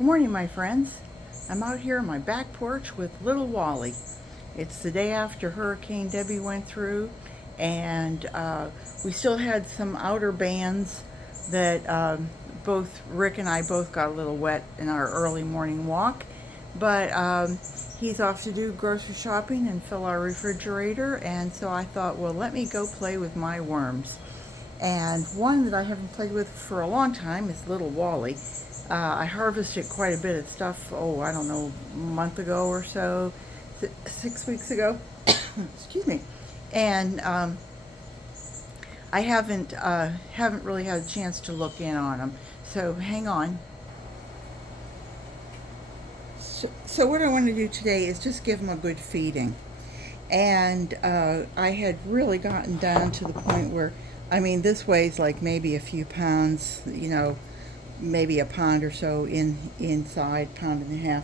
Good morning, my friends. I'm out here on my back porch with little Wally. It's the day after Hurricane Debbie went through, and we still had some outer bands that both Rick and I both got a little wet in our early morning walk. But he's off to do grocery shopping and fill our refrigerator, and so I thought, well, let me go play with my worms. And one that I haven't played with for a long time is little Wally. I harvested quite a bit of stuff, I don't know, a month ago or so, 6 weeks ago. Excuse me. And I haven't really had a chance to look in on them. So hang on. So what I want to do today is just give them a good feeding. And I had really gotten down to the point where, this weighs like maybe a few pounds, maybe a pound or so inside, pound and a half.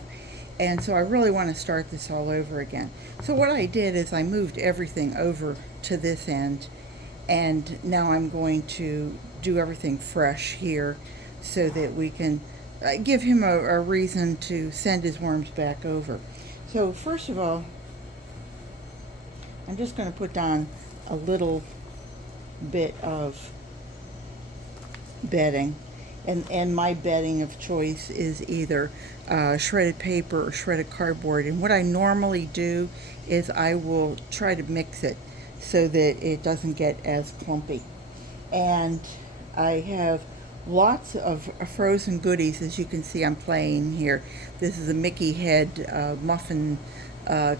And so I really want to start this all over again. So what I did is I moved everything over to this end, and now I'm going to do everything fresh here so that we can give him a reason to send his worms back over. So first of all, I'm just going to put down a little bit of bedding. And my bedding of choice is either shredded paper or shredded cardboard. And what I normally do is I will try to mix it so that it doesn't get as clumpy. And I have lots of frozen goodies. As you can see, I'm playing here. This is a Mickey head muffin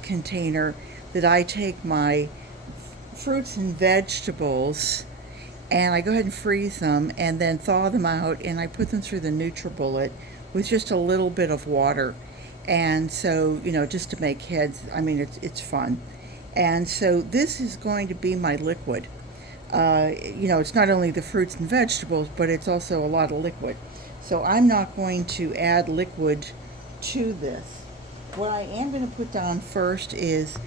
container that I take my fruits and vegetables and I go ahead and freeze them and then thaw them out, and I put them through the NutriBullet with just a little bit of water. And so, just to make heads, it's fun. And so this is going to be my liquid. It's not only the fruits and vegetables, but it's also a lot of liquid. So I'm not going to add liquid to this. What I am going to put down first is,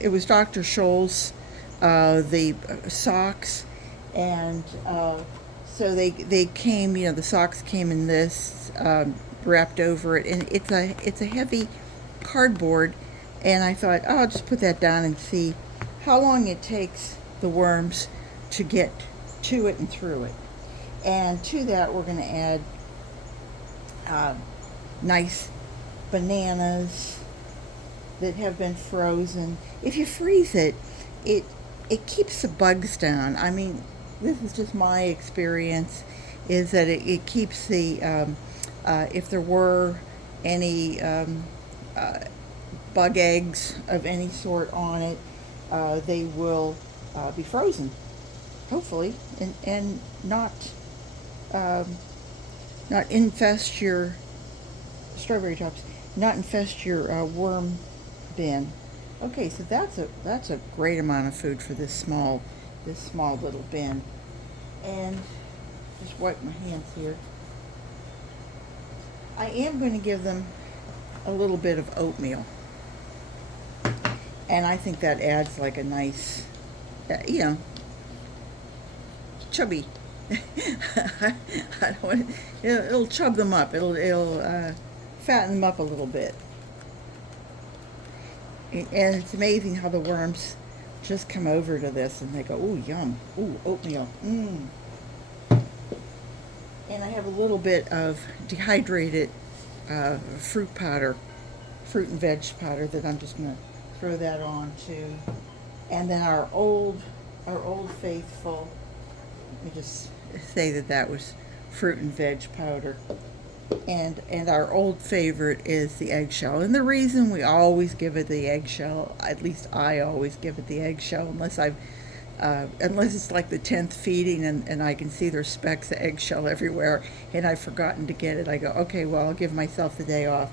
it was Dr. Scholl's, the socks, and so they came. The socks came in this wrapped over it, and it's a heavy cardboard. And I thought, I'll just put that down and see how long it takes the worms to get to it and through it. And to that, we're going to add nice bananas that have been frozen. If you freeze it, it keeps the bugs down. This is just my experience, is that it keeps the, if there were any bug eggs of any sort on it, they will be frozen, hopefully, and not infest your strawberry tops, not infest your worm bin. Okay, so that's a great amount of food for this small little bin. And just wipe my hands here. I am going to give them a little bit of oatmeal, and I think that adds like a nice, chubby. I don't want it'll chub them up. It'll fatten them up a little bit. And it's amazing how the worms just come over to this and they go, ooh, yum, ooh, oatmeal, And I have a little bit of dehydrated fruit and veg powder that I'm just going to throw that on too. And then our old faithful, let me just say that was fruit and veg powder. And our old favorite is the eggshell. And the reason we always give it the eggshell, at least I always give it the eggshell, unless it's like the 10th feeding and I can see there's specks of eggshell everywhere and I've forgotten to get it. I go, okay, well, I'll give myself the day off.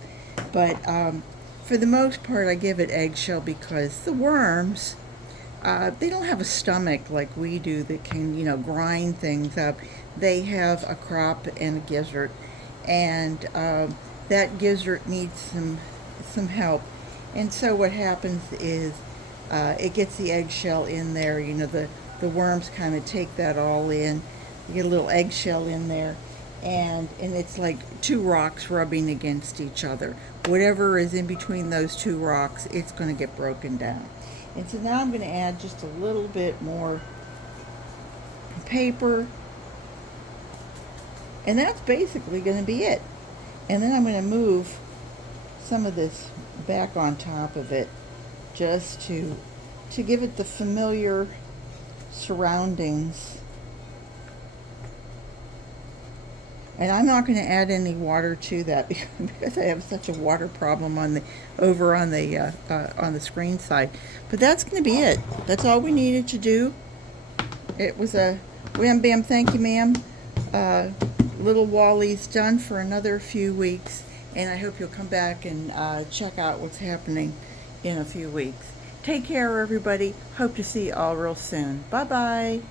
But for the most part, I give it eggshell because the worms, they don't have a stomach like we do that can, grind things up. They have a crop and a gizzard. And that gizzard needs some help. And so what happens is it gets the eggshell in there. The worms kind of take that all in. You get a little eggshell in there. and it's like two rocks rubbing against each other. Whatever is in between those two rocks, it's going to get broken down. And so now I'm going to add just a little bit more paper, and that's basically going to be it. And then I'm going to move some of this back on top of it, just to give it the familiar surroundings. And I'm not going to add any water to that because I have such a water problem on the screen side. But that's going to be it. That's all we needed to do. It was a wham bam, thank you, ma'am. Little Wally's done for another few weeks, and I hope you'll come back and check out what's happening in a few weeks. Take care, everybody. Hope to see you all real soon. Bye bye.